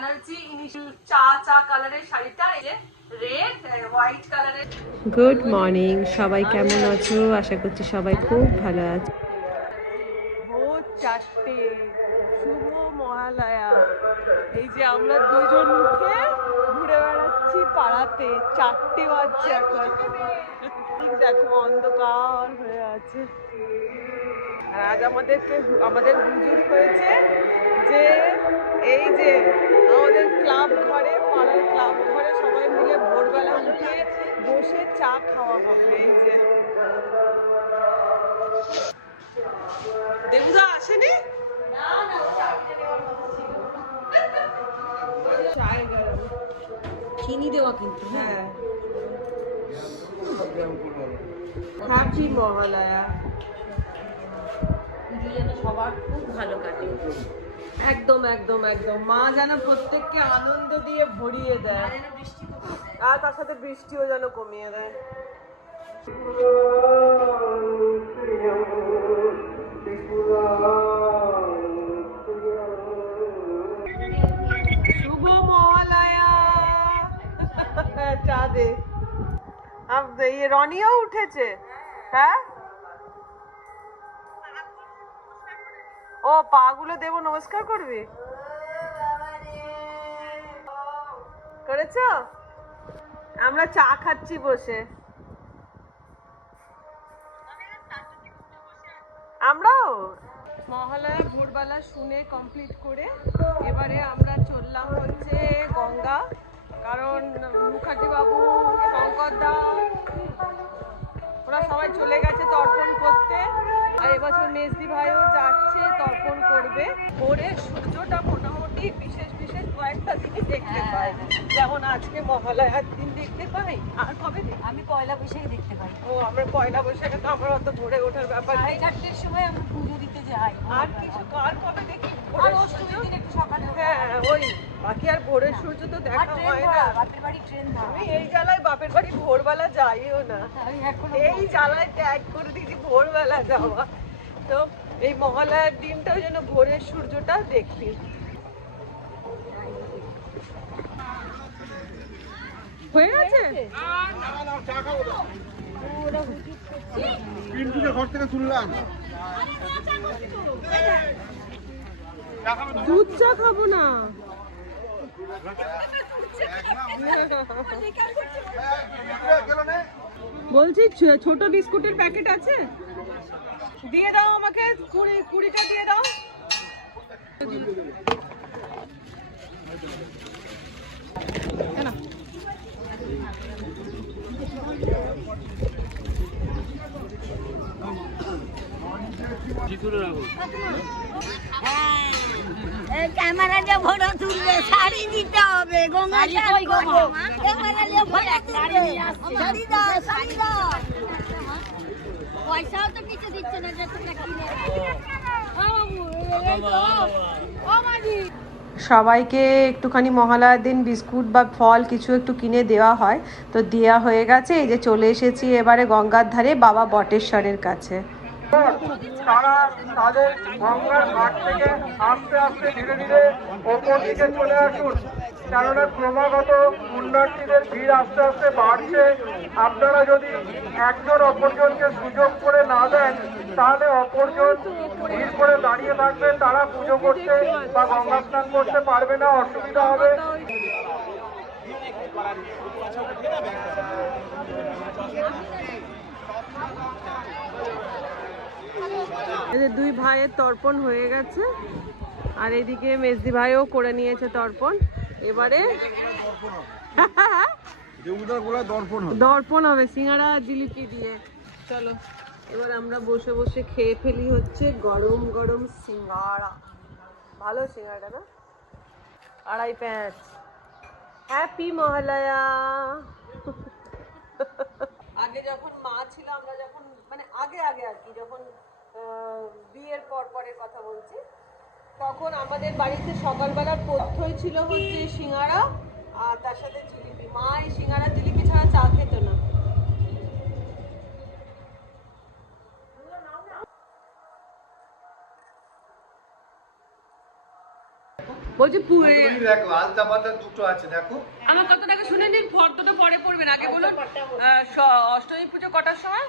Banerjee initial চা কালারের শাড়িটা, এই যে রেড হোয়াইট কালারের। গুড মর্নিং, সবাই কেমন আছো? আশা করছি সবাই খুব ভালো আছে। ভোর 4টে, শুভ মহালয়া। এই যে আমরা দুজন উঠে ঘুরে বেড়াচ্ছি পাড়াতে, 4টে বাজছে এখন। ঠিক দেখো অন্ধকার হয়ে আছে। আর আজ আমাদের হুজুর হয়েছে যে এই যে আমাদের ক্লাব ঘরে, পাড়ার ক্লাব ঘরে সবাই মিলে ভোরবেলা উঠে বসে চা খাওয়া হবে। এই যে দেবুদা আসেনি? চিনি দেওয়া কিন্তু হ্যাঁ, হ্যাপি মহালয়া। পুজো যেন সবার খুব ভালো কাটে। একদম একদম একদম, মা যেন প্রত্যেককে আনন্দ দিয়ে ভরিয়ে দেয়, আর তার সাথে বৃষ্টিও যেন কমিয়ে দেয়। শুভ মহালয়া। চাঁদে রনিও উঠেছে। হ্যাঁ, ও পা গুলো দেব নমস্কার করবি, করেছ? আমরা চা খাচ্ছি বসে। আমরাও মহালয়া ভোরবেলা শুনে কমপ্লিট করে এবারে আমরা চললাম হচ্ছে গঙ্গা, কারণ মুখার্জি বাবু, শঙ্কর দা ওরা সবাই চলে গেছে তর্পণ করতে, আর এবছর মেজদি ভাইও যাচ্ছে তর্পণ করবে। ভোরের সূর্যটা মোটামুটি বিশেষ বিশেষ কয়েকটা দিনই দেখতে পাই, যেমন আজকে মহালয়ার দিন দেখতে পাই। আর কবে? আমি পয়লা বৈশাখে দেখতে পাই। ও, আমরা পয়লা বৈশাখে তো আমার অত ভোরে ওঠার ব্যাপার নেই। 4:30টার সময় আমরা পুজো দিতে যাই। আর কিছু আর কবে দেখি আর অষ্টমীর দিন একটু সকালে। হ্যাঁ ওই, বাকি আর ভোরের সূর্য তো দেখা হয় না। বাপের বাড়ি ট্রেন ধরা। আমি এই জ্বালায় বাপের বাড়ি ভোরবেলা যাইও না, আমি এখনো এই জ্বালায় ত্যাগ করে দিয়েছি ভোরবেলা যাওয়া। তো এই মহালয়ার দিনটাও যেন ভোরের সূর্যটা দেখি। হয়ে গেছে? ঘর থেকে শুনলাম দুধ চা খাবো না। বলছি ছোট বিস্কুটের প্যাকেট আছে, দিয়ে দাও আমাকে, 20টা দিয়ে দাও। ক্যামেরা যে ফটো তুলবে শাড়ি দিতে হবে, গঙ্গা ক্যামেরা যে ফটো তুলবে শাড়ি দাও, শাড়ি দাও। পয়সাও তো কিছু দিচ্ছে না যে তোমরা কিনে সবাইকে একটুখানি মহালয়ার দিন বিস্কুট বা ফল কিছু একটু কিনে দেওয়া হয়, তো দেওয়া হয়ে গেছে। এই যে চলে এসেছি এবারে গঙ্গার ধারে বাবা বটেশ্বরের কাছে। তারা তাদের গঙ্গার ঘাট থেকে আস্তে আস্তে ধীরে ধীরে ওপর দিকে চলে আসুন, কেননা ক্রমাগত পুণ্যার্থীদের ভিড় আস্তে আস্তে বাড়ছে। আপনারা যদি একজন অপরজনকে সুযোগ করে না দেন, তাহলে অপরজন ভিড় করে দাঁড়িয়ে থাকবে, তারা পুজো করতে বা গঙ্গা স্নান করতে পারবে না, অসুবিধা হবে। এই যে দুই ভাইয়ের তর্পণ হয়ে গেছে, আর এদিকে মেজদি ভাইও করে নিয়েছে তর্পণ। এবারে দর্পণ হবে সিঙ্গারা জিলিপি দিয়ে। চলো এবার আমরা বসে বসে খেয়ে ফেলি হচ্ছে গরম গরম সিঙ্গারা। ভালো সিঙ্গারা না? 2.5 হ্যাপি মহালয়া। আগে যখন মা ছিল, আমরা যখন মানে আগে আগে আর কি, যখন বিয়ের পরের কথা বলছি, তখন আমাদের বাড়িতে সকালবেলার পথ্যই ছিল হচ্ছে সিঙ্গারা আর তার সাথে জিলিপি। মা এই সিঙ্গারা জিলিপি ছাড়া চা খেত না। বলছি দেখো আলতা পাতা দুটো আছে দেখো। আমার কথাটাকে শুনে নিন, ফর্দটা পরে পড়বেন, আগে বলুন অষ্টমী পুজো কটার সময়?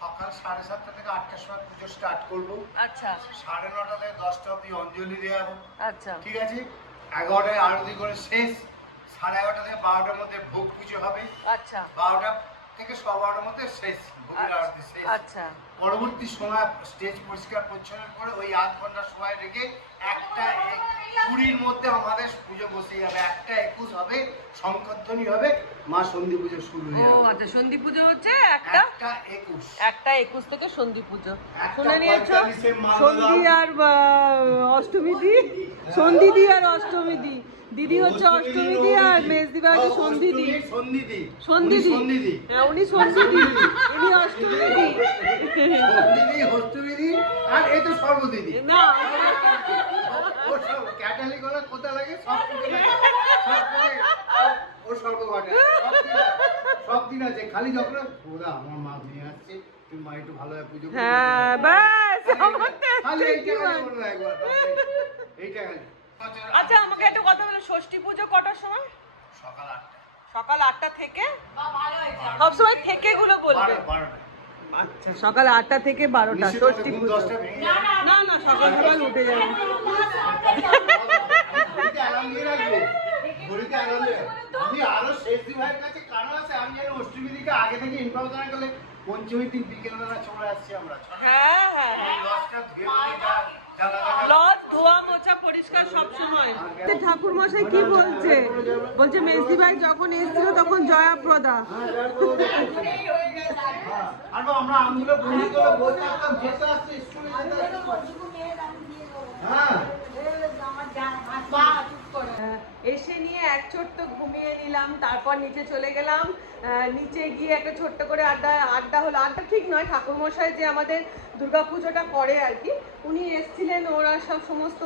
সকাল 7:30 থেকে 8টার সময় পুজো স্টার্ট করবো। আচ্ছা 9:30 থেকে 10টা অবধি অঞ্জলি দেওয়া হবে। আচ্ছা ঠিক আছে, 11টায় আরতি করে শেষ। 11:30 থেকে 12টার মধ্যে ভোগ পুজো হবে। আচ্ছা 12টা থেকে 12:15টার মধ্যে শেষ, ভোগের আরতি শেষ। আচ্ছা পরবর্তী সময় স্টেজ পরিষ্কার পরিচ্ছন্ন করে ওই 8 ঘন্টা সময় রেখে 1:20 মধ্যে আমাদের পুজো বসে যাবে। 1:21 হবে, শঙ্করধ্বনি হবে, মা সন্ধি পুজো শুরু হয়ে ও যাবে। আচ্ছা, সন্ধি পুজো হচ্ছে 1:21 থেকে সন্ধি পুজো। শুনে নিয়েছো? 1:45 সন্ধি আর অষ্টমী দি, সন্ধি দি আর অষ্টমী দি। দিদি হচ্ছে অষ্টমী দি আর মেজদিবা হচ্ছে সন্ধি দি। সন্ধি দি, হ্যাঁ উনি সন্ধি দি, উনি অষ্টমী দি। অষ্টমী দি আর এই তো সর্বদিদি। না ও সব ক্যাটালি করা কোথা লাগে সব কিছু লাগে। ও সর্বঘটে সব দিন আছে, খালি যখন ওরা আমার মা নিয়ে আসছে তুমি মা একটু ভালোভাবে পুজো করো। হ্যাঁ ব্যাস খালি এইটা খালি বলো একবার, এইটা খালি। আচ্ছা আমাকে একটা কথা বলো, ষষ্ঠী পুজো কটার সময়? সকাল 8টা। সকাল 8টা থেকে? সবসময় থেকে গুলো বলবে। 12টা। আচ্ছা সকাল 8টা থেকে 12টা ষষ্ঠী পুজো। 10টা ভেঙে যাবে। না না সকাল সকাল উঠে যাবে। ঘড়িতে অ্যালার্ম দিয়ে রাখবো। ঘড়িতে অ্যালার্ম দিয়ে রাখবো। আমি আরো শেষ দি ভাইয়ের কাছে কারণ আছে, আমি জানি অষ্টমী দিকে আগে থেকে ইনফর্ম জানা গেলে পঞ্চমীর দিন বিকেলবেলা চলে আসছি আমরা। হ্যাঁ হ্যাঁ দশটা ধুয়ে জ্বালা লজ ধোয়া মোছা পরিষ্কার সব সময়। ঠাকুর মশাই কি বলছে? বলছে মেজদি ভাই যখন এসেছিল তখন জয়াপ্রদা। আর আমরা আমগুলো বন্ধু করে বসে থাকতাম, যেতে আসতে স্কুলে যেতে আসতে। হ্যাঁ এসে নিয়ে এক ছোট্ট ঘুমিয়ে নিলাম, তারপর নিচে চলে গেলাম। নিচে গিয়ে একটা ছোট্ট করে আড্ডা হলো। আড্ডা ঠিক নয়, ঠাকুরমশাই যে আমাদের দুর্গাপুজোটা করে আর কি, উনি এসছিলেন। ওরা সব সমস্ত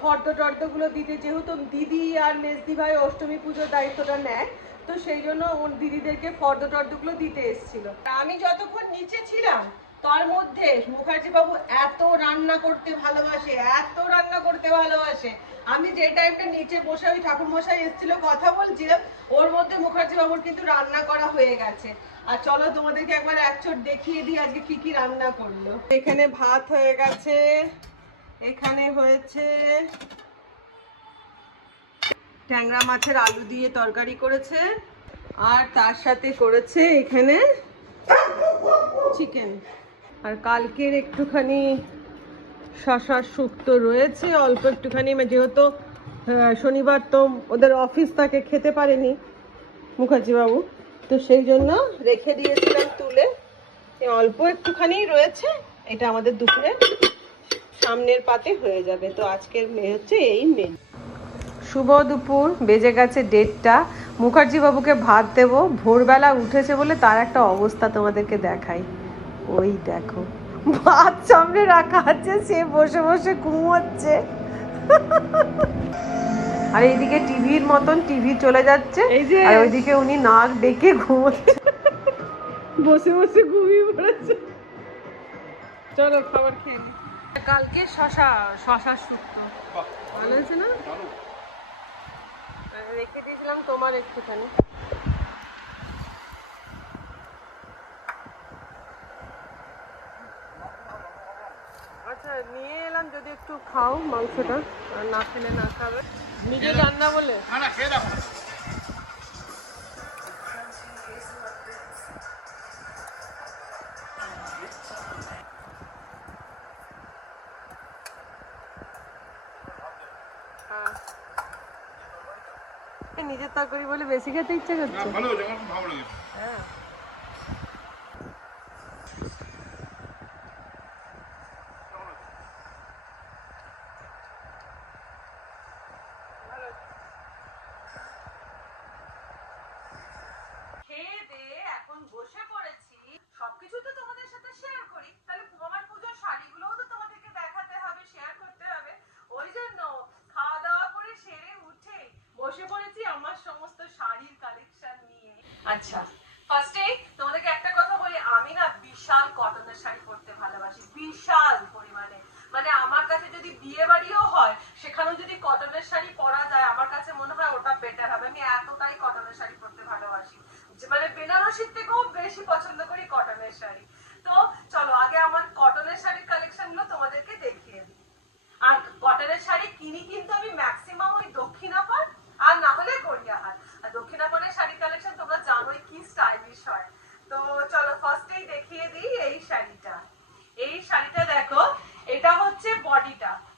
ফর্দ টর্দগুলো দিতে, যেহেতু দিদি আর মেজদি ভাই অষ্টমী পুজোর দায়িত্বটা নেয়, তো সেই জন্য ওর দিদিদেরকে ফর্দ টর্দগুলো দিতে এসেছিল। আমি যতক্ষণ নিচে ছিলাম তার মধ্যে মুখার্জি বাবু এত রান্না করতে ভালোবাসে, এত রান্না করতে ভালোবাসে। আমি যে টাইমটা নিচে বসে ওই ঠাকুর মশাই এসেছিল কথা বলছিলাম, ওর মধ্যে মুখার্জি বাবুর কিন্তু রান্না করা হয়ে গেছে। আর চলো তোমাদেরকে একবার এক চোট দেখিয়ে দিই আজকে কি কি রান্না করলো। এখানে ভাত হয়ে গেছে, এখানে হয়েছে ট্যাংরা মাছের আলু দিয়ে তরকারি করেছে, আর তার সাথে করেছে এখানে চিকেন। আর কালকের একটুখানি শশার শুক্তো রয়েছে অল্প একটুখানি, যেহেতু শনিবার তো ওদের অফিস তাকে খেতে পারেনি মুখার্জি বাবু, তো সেই জন্য রেখে দিয়েছিলাম তুলে। অল্প একটুখানি রয়েছে, এটা আমাদের দুপুরে সামনের পাতে হয়ে যাবে। তো আজকের হচ্ছে এই মেনু। শুভ দুপুর, বেজে গেছে 1:30। মুখার্জি বাবুকে ভাত দেবো। ভোরবেলা উঠেছে বলে তার একটা অবস্থা তোমাদেরকে দেখাই। ওই দেখো ভাত সামনে রাখা আছে, সে বসে বসে ঘুমোচ্ছে। আর এইদিকে টিভির মতন টিভি চলে যাচ্ছে, আর ওইদিকে উনি নাক ডেকে ঘুমোচ্ছে, বসে বসে ঘুমিয়ে পড়েছে। চলো খাবার খেয়ে নি। কালকে শশার শুক্তো ভালো হয়েছে না? রেখে দিয়েছিলাম তোমার একটুখানি। আচ্ছা নিয়ে এলাম, যদি একটু খাও মাংসটা, আর না খেলে না খাবে। নিজে রান্না বলে না খেয়ে দেখো। নিজের তরকারি বলে বেশি খেতে ইচ্ছে করছে। ভালো যেমন ভালো লাগে। হ্যাঁ খেয়ে দিয়ে এখন বসে পড়েছি। সবকিছু তো তোমাদের সাথে শেয়ার করি, তাহলে আমার পুজোর শাড়িগুলোও তো তোমাদেরকে দেখাতে হবে, শেয়ার করতে হবে। ওই জন্য খাওয়া দাওয়া করে সেরে উঠে বসে পড়েছি আমার সমস্ত শাড়ির কালেকশন নিয়ে। আচ্ছা ফার্স্টে তোমাদেরকে একটা কথা বলি, আমি না বিশাল কটনের শাড়ি পরতে ভালোবাসি, বিশাল পরিমাণে। মানে আমার কাছে যদি বিয়ে বাড়িও হয় সেখানেও যদি কটনের কটনের শাড়ি পরতে ভালোবাসি, মানে বেনারসির থেকেও বেশি পছন্দ করি কটনের শাড়ি। তো চলো আগে আমার কটনের শাড়ির কালেকশন গুলো তোমাদেরকে দেখিয়ে দিই। আর কটনের শাড়ি কিনি কিন্তু আমি ম্যাক্সিমাম ওই দক্ষিণাপাড় আর না হলে গড়িয়াহাট। আর দক্ষিণাপাড়ের শাড়ি কালেকশন তোমরা জানোই কি স্টাইলিশ হয়। তো চলো ফার্স্টেই দেখিয়ে দিই এই শাড়িটা। এই শাড়িটা দেখো, এটা হচ্ছে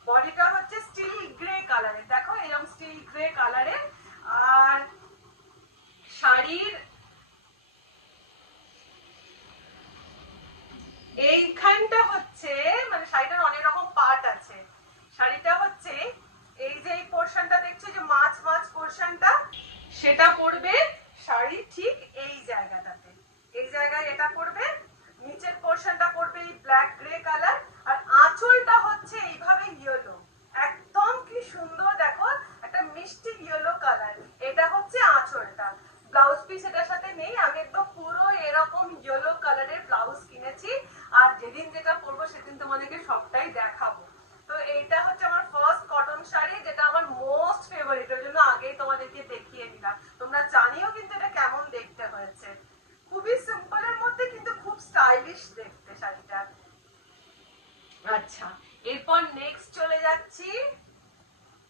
বডিটা হচ্ছে স্টিল গ্রে কালারের, দেখো এরকম স্টিল গ্রে কালারের। আর শাড়ির এইখানটা হচ্ছে, মানে শাড়িটার অনেক রকম পার্ট আছে। শাড়িটা হচ্ছে এই যে এই পোরশনটা দেখছো, যে মাছ পোরশনটা, সেটা পড়বে শাড়ি ঠিক এই জায়গাটাতে, এই জায়গায় এটা পড়বে। নিচের পোরশনটা পড়বে এই ব্ল্যাক গ্রে কালার। আর আঁচলটা হচ্ছে এইভাবে ইয়েলো, একদম কি সুন্দর দেখো, একটা মিষ্টি ইয়েলো কালার। এটা হচ্ছে আঁচলটা। ব্লাউজ পিস এটার সাথে নেই, আমি একদম পুরো এরকম ইয়েলো কালারের ব্লাউজ কিনেছি। আর যেদিন যেটা পরবো সেদিন তোমাদেরকে সবটাই দেখাবো। তো এইটা হচ্ছে আমার ফার্স্ট কটন শাড়ি, যেটা আমার মোস্ট ফেভারিট, ওই জন্য আগেই তোমাদেরকে দেখিয়ে দিলাম। তোমরা জানিও কিন্তু এটা কেমন দেখতে হয়েছে। খুবই সিম্পলের মধ্যে কিন্তু খুব স্টাইলিশ দেখতে শাড়িটা। আচ্ছা, এরপর নেক্সট চলে যাচ্ছি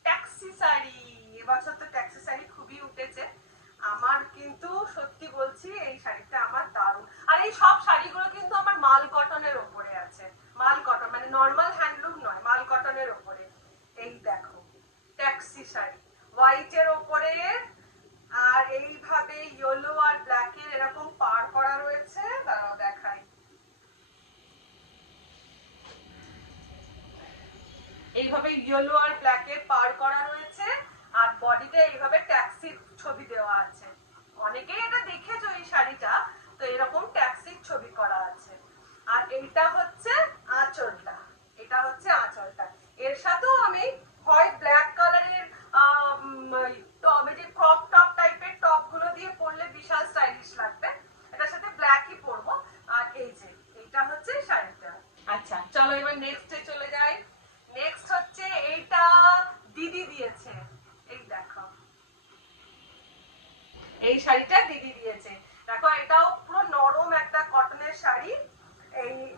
ট্যাক্সি শাড়ি। এবছর তো ট্যাক্সি শাড়ি খুবই উঠেছে। আমার কিন্তু সত্যি বলছি এই শাড়িটা আমার দারুণ। আর এই সব শাড়িগুলো কিন্তু আমার মাল কটনের ওপরে আছে, মাল কটন মানে নর্মাল হ্যান্ডলুম নয়, মাল কটনের ওপরে। এই দেখো ট্যাক্সি শাড়ি হোয়াইটের ওপরে, আর এইভাবে ইয়েলো আর ব্ল্যাকের এরকম পার করা রয়েছে। দাঁড়াও দেখাই, এইভাবে ইয়েলো আর ব্ল্যাকের পার করা রয়েছে। আর বডিতে এইভাবে ট্যাক্সির ছবি দেওয়া আছে। অনেকেই এটা দেখেছো এই শাড়িটা, তো এরকম ট্যাক্সির ছবি করা আছে। আর এইটা হচ্ছে আঁচলটা, এটা হচ্ছে আঁচলটা। এর সাথেও আমি হয় ব্ল্যাক কালারের যে ক্রপ টপ টাইপের টপ গুলো দিয়ে পরলে বিশাল স্টাইলিশ লাগবে, এটার সাথে ব্ল্যাকই পরবো। আর এই যে এইটা হচ্ছে শাড়িটা। আচ্ছা চলো এবার নেক্সটে চলে যাই। নেক্সট হচ্ছে এইটা দিদি দিয়েছে, এই দেখো এই শাড়িটা দিদি দিয়েছে। দেখো এটাও পুরো নরম একটা কটনের শাড়ি।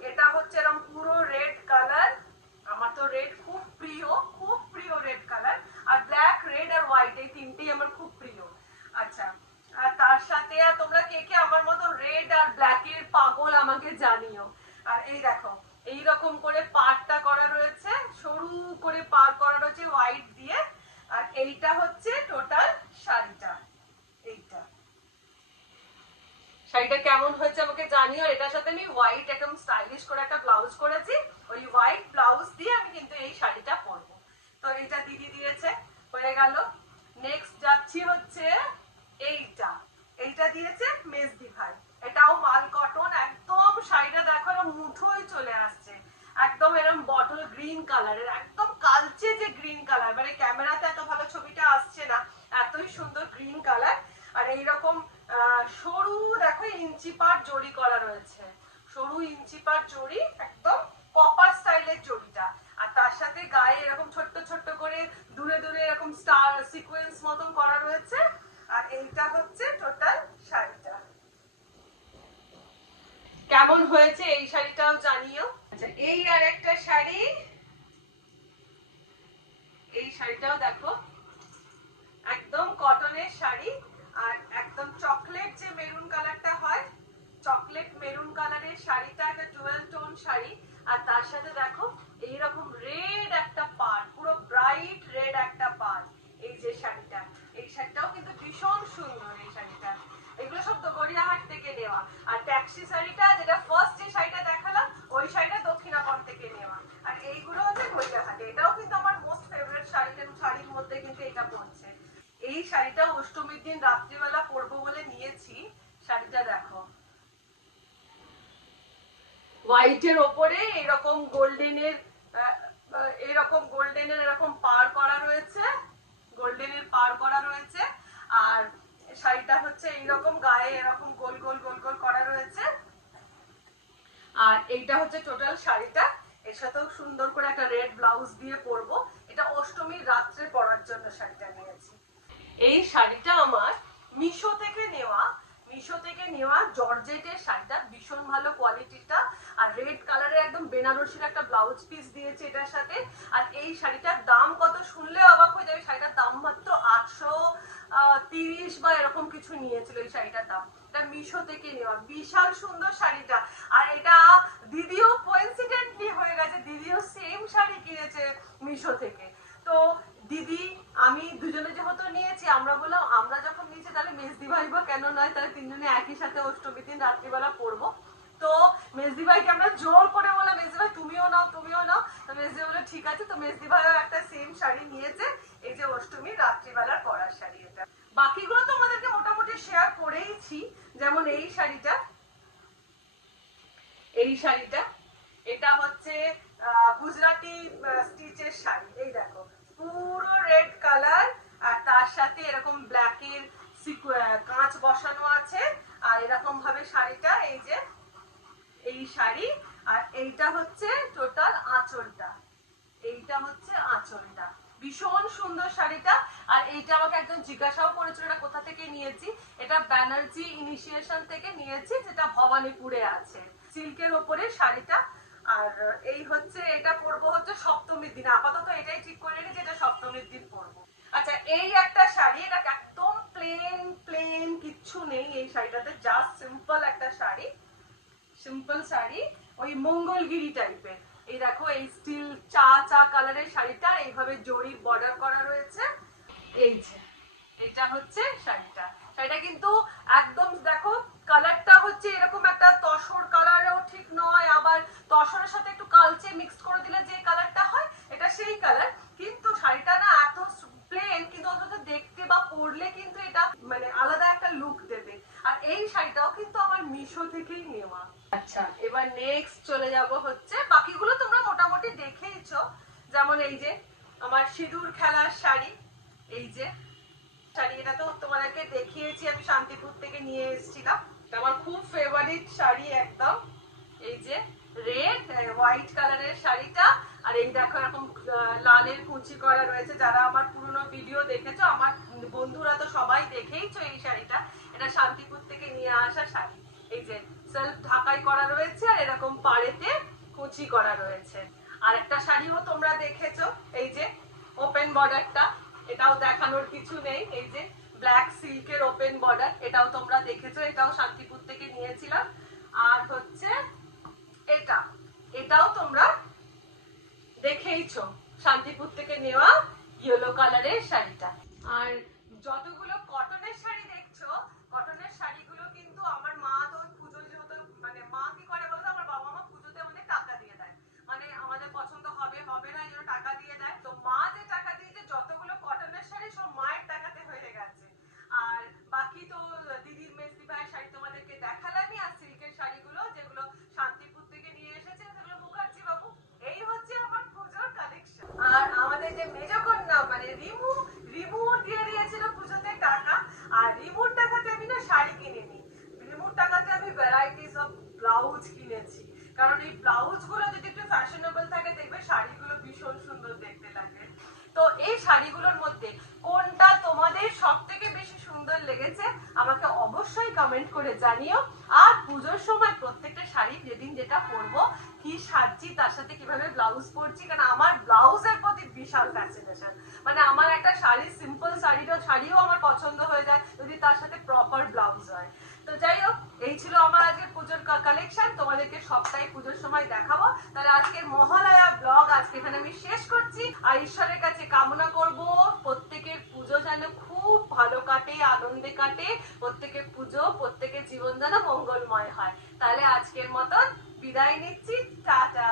এটা হচ্ছে এরকম পুরো রেড কালার, আমার তো রেড খুব প্রিয় রেড কালার। আর ব্ল্যাক, রেড আর হোয়াইট এই তিনটেই আমার খুব প্রিয়। আচ্ছা, আর তার সাথে তোমরা কে কে আমার মতো রেড আর ব্ল্যাকের পাগল আমাকে জানিও। আর এই দেখো এইরকম করে পাড়টা করা রয়েছে, সরু করে পার করা রয়েছে হোয়াইট দিয়ে। আর এইটা হচ্ছে টোটাল শাড়িটা। এইটা শাড়িটা কেমন হয়েছে আমাকে জানিও। এটার সাথে আমি হোয়াইট একদম স্টাইলিশ করে একটা ব্লাউজ করেছি, ওই হোয়াইট ব্লাউজ দিয়ে আমি কিন্তু এই শাড়িটা পরবো। তো এইটা দিদি দিয়েছে, হয়ে গেল। নেক্সট যাচ্ছি হচ্ছে এইটা দিয়েছে মেজদি ভাই। এটাও মাল কটন, একদম শাড়িটা দেখো এরকম মুঠোই চলে আসছে, একদম এরকম বটল গ্রিন কালারের, একদম কালচে যে গ্রিন কালার, মানে ক্যামেরাতে এত ভালো ছবিটা আসছে না, এতই সুন্দর গ্রিন কালার। আর এইরকম সরু দেখো ইঞ্চি পার জড়ি করা রয়েছে, সরু ইঞ্চি পার জড়ি, একদম কপার স্টাইলের জড়িটা। আর তার সাথে গায়ে এরকম ছোট্ট ছোট্ট করে দূরে দূরে এরকম স্টার সিকোয়েন্স মতন করা রয়েছে। আর এইটা হচ্ছে টোটাল শাড়িটা। কেমন হয়েছে এই শাড়িটাও জানিও। আচ্ছা এই আর একটা শাড়ি, এই শাড়িটাও দেখো একদম কটনের শাড়ি। আর একদম চকলেট যে মেরুন কালারটা হয়, চকলেট মেরুন কালারের শাড়িটা, একটা ডুয়াল টোন শাড়ি। আর তার সাথে দেখো এইরকম রেড একটা পাড়, পুরো ব্রাইট রেড একটা পাড়। এই যে শাড়িটা, এই শাড়িটাও কিন্তু ভীষণ সুন্দর। এই শাড়িটা এগুলো সব তো গড়িয়াহাট থেকে নেওয়া। আর ট্যাক্সি শাড়িটা যেটা ফার্স্ট যে শাড়িটা দেখালাম, ওই শাড়িটা দক্ষিণাপাড় থেকে নেওয়া। আর এইগুলো হচ্ছে গড়িয়াহাটে। এটাও কিন্তু আমার মোস্ট ফেভারিট শাড়ির মধ্যে কিন্তু এটা পড়ছে। এই শাড়িটা অষ্টমীর দিন রাত্রিবেলা পরবো বলে নিয়েছি। শাড়িটা দেখো হোয়াইটের ওপরে এরকম গোল্ডেনের এরকম পার করা রয়েছে, গোল্ডেনের পার করা রয়েছে। আর শাড়িটা হচ্ছে এইরকম গায়ে এরকম গোল গোল গোল গোল করা রয়েছে। আর এইটা হচ্ছে টোটাল শাড়িটা। এর সাথেও সুন্দর করে একটা রেড ব্লাউজ দিয়ে পরবো। এটা অষ্টমীর রাত্রে পরার জন্য শাড়িটা নিয়েছি। এই শাড়িটা আমার মিশোতে জর্জেটের শাড়িটা, ভীষণ ভালো কোয়ালিটিটা, আর রেড কালারের একদম বেনারসির একটা ব্লাউজ পিস দিয়েছে এটার সাথে। আর এই শাড়িটার দাম কত শুনলে অবাক হয়ে যাবে, শাড়িটার দাম মাত্র 830 বা এরকম কিছু নিয়েছিল এই শাড়িটার দাম। এটা মিশো থেকে নেওয়া, বিশাল সুন্দর শাড়িটা। আর এটা দিদিও কোইন্সিডেন্টলি হয়ে গেছে, দিদিও সেম শাড়ি কিনেছে মিশো থেকে। তো দিদি আমি দুজনে যেহেতু নিয়েছি, আমরা বললাম আমরা যখন নিয়েছি তাহলে মেজদি ভাই বা কেন নয়, তাহলে তিনজনে একই সাথে অষ্টমীর দিন রাত্রিবেলা পরবো। তো মেজদি ভাইকে আমরা জোর করে বললাম মেজদি ভাই তুমিও নাও তুমিও নাও। তো মেজদি বললো ঠিক আছে। তো মেজদি ভাইও একটা সেম শাড়ি নিয়েছে, এই যে অষ্টমীর রাত্রিবেলার পরার শাড়ি এটা। বাকিগুলো তো আমাদেরকে মোটামুটি শেয়ার করেইছি, যেমন এই শাড়িটা, এই শাড়িটা এটা হচ্ছে গুজরাটি স্টিচের শাড়ি। এই দেখো পুরো রেড কালার, আর তার সাথে এরকম ব্ল্যাকের কাঁচ বসানো আছে। আর এরকম ভাবে শাড়িটা, এই যে এই শাড়ি, আর এইটা হচ্ছে টোটাল আঁচলটা, এইটা হচ্ছে আঁচলটা। ভীষণ সুন্দর শাড়িটা। আর এইটা আমাকে একজন জিজ্ঞাসাও করেছিল এটা কোথা থেকে নিয়েছি। এটা ব্যানার্জি ইনিশিয়েশন থেকে নিয়েছি, যেটা ভবানীপুরে আছে, সিল্কের ওপরে শাড়িটা। আর এই হচ্ছে এটা পরবো হচ্ছে সপ্তমীর দিন, আপাতত এটাই ঠিক করে রেখেছি এটা সপ্তমীর দিন পরবো। আচ্ছা এই একটা শাড়ি, এটা একদম প্লেন প্লেন, কিচ্ছু নেই এই শাড়িটাতে, জাস্ট সিম্পল একটা শাড়ি, সিম্পল শাড়ি, ওই মঙ্গলগিরি টাইপের। এই দেখো এই স্টিল চা কালারের শাড়িটা, এইভাবে জরি বর্ডার করা রয়েছে। এই যে এটা হচ্ছে শাড়িটা, শাড়িটা কিন্তু একদম দেখো কালারটা হচ্ছে এরকম একটা তসর কালারও ঠিক নয়, আবার তসরের সাথে একটু কালচে মিক্স করে দিলে যে কালারটা হয় এটা সেই কালার। কিন্তু শাড়িটা না এত প্লেন, কিন্তু অথচ দেখতে বা পরলে কিন্তু এটা মানে আলাদা একটা লুক দেবে। আর এই শাড়িটাও কিন্তু আমার মিশো থেকেই নেওয়া। আচ্ছা এবার নেক্সট চলে যাব হচ্ছে, বাকিগুলো তোমরা মোটামুটি দেখেইছো, যেমন এই যে আমার সিঁদুর খেলার শাড়ি, এই যে শাড়ি, এটা তো তোমাদেরকে দেখিয়েছি, আমি শান্তিপুর থেকে নিয়ে এসেছিলাম, এটা আমার খুব ফেভারিট শাড়ি একদম। এই যে রেড হোয়াইট কালারের শাড়িটা, আর এই দেখো এরকম লালের কুচি করা রয়েছে। যারা আমার পুরনো ভিডিও দেখেছো, আমার বন্ধুরা তো সবাই দেখেইছো এই শাড়িটা, এটা শান্তিপুর থেকে নিয়ে আসা শাড়ি। এই যে সেলফ ঢাকাই করা রয়েছে, আর এরকম পাড়েতে কুচি করা রয়েছে। আর একটা শাড়িও তোমরা দেখেছো, এই যে ওপেন বর্ডারটা, এটাও দেখানোর কিছু নেই, এই যে ব্ল্যাক সিল্কের ওপেন বর্ডার, এটাও তোমরা দেখেছো, এটাও শান্তিপুর থেকে নিয়েছিলাম। আর হচ্ছে এটা, এটাও তোমরা দেখেইছো, শান্তিপুর থেকে নেওয়া ইয়েলো কালারের শাড়িটা। আর যতগুলো কটনের শাড়ি দেখছো, কটনের শাড়িগুলো কিন্তু আমার মা তো পুজো যেহেতু, মানে মা কি করে বলতো, আমার বাবা মা পুজোতে আমাদের টাকা দিয়ে দেয়, মানে আমাদের পছন্দ হবে হবে না এই জন্য টাকা দিয়ে দেয়। তো মা যে টাকা দিয়েছে যতগুলো কটনের শাড়ি সব মায়ের টাকাতে হয়ে গেছে। আর বাকি তো দিদির মেজদি ভাইয়ের শাড়ি তোমাদেরকে দেখালামই, আর সিল্কের শাড়িগুলো যেগুলো শান্তিপুর থেকে নিয়ে এসেছে সেগুলো মুখার্জি বাবু। এই হচ্ছে আমার পুজোর কালেকশন। আর আমাদের যে মেজকন্যা মানে রিমু দিয়ে দিয়েছিল পুজোতে টাকা, আর রিমুর টাকাতে আমি না শাড়ি কিনিনি, রিমুর টাকাতে আমি ভ্যারাইটিস অফ ব্লাউজ কিনেছি। কারণ এই ব্লাউজ গুলো যদি একটু ফ্যাশনেবল থাকে দেখবে শাড়িগুলো ভীষণ সুন্দর দেখতে লাগে। তো এই শাড়িগুলোর মধ্যে কোনটা তোমাদের সব থেকে বেশি সুন্দর লেগেছে আমাকে অবশ্যই কমেন্ট করে জানিও। আর পুজোর সময় প্রত্যেকটা শাড়ি যেদিন যেটা পরবো, কি সাজছি তার সাথে কিভাবে ব্লাউজ পরছি, কারণ আমার ব্লাউজের প্রতি বিশাল ফ্যাসিনেশন। মানে আমার একটা শাড়ি, সিম্পল শাড়িও আমার পছন্দ হয়ে যায় যদি তার সাথে প্রপার ব্লাউজ হয়। তো যাই হোক, এই ছিল আমার আজকে পুজোর কালেকশন, তোমাদেরকে সবটাই পুজোর সময় দেখাবো। তাহলে আজকের মহালয়া ব্লগ আজকে এখানে আমি শেষ করছি। আর ঈশ্বরের কাছে কামনা করব প্রত্যেকের পুজো যেন খুব ভালো কাটে, আনন্দে কাটে, প্রত্যেকের পুজো, প্রত্যেকের জীবন যেন মঙ্গলময় হয়। তাহলে আজকের মতন বিদায় নিচ্ছি, টাটা।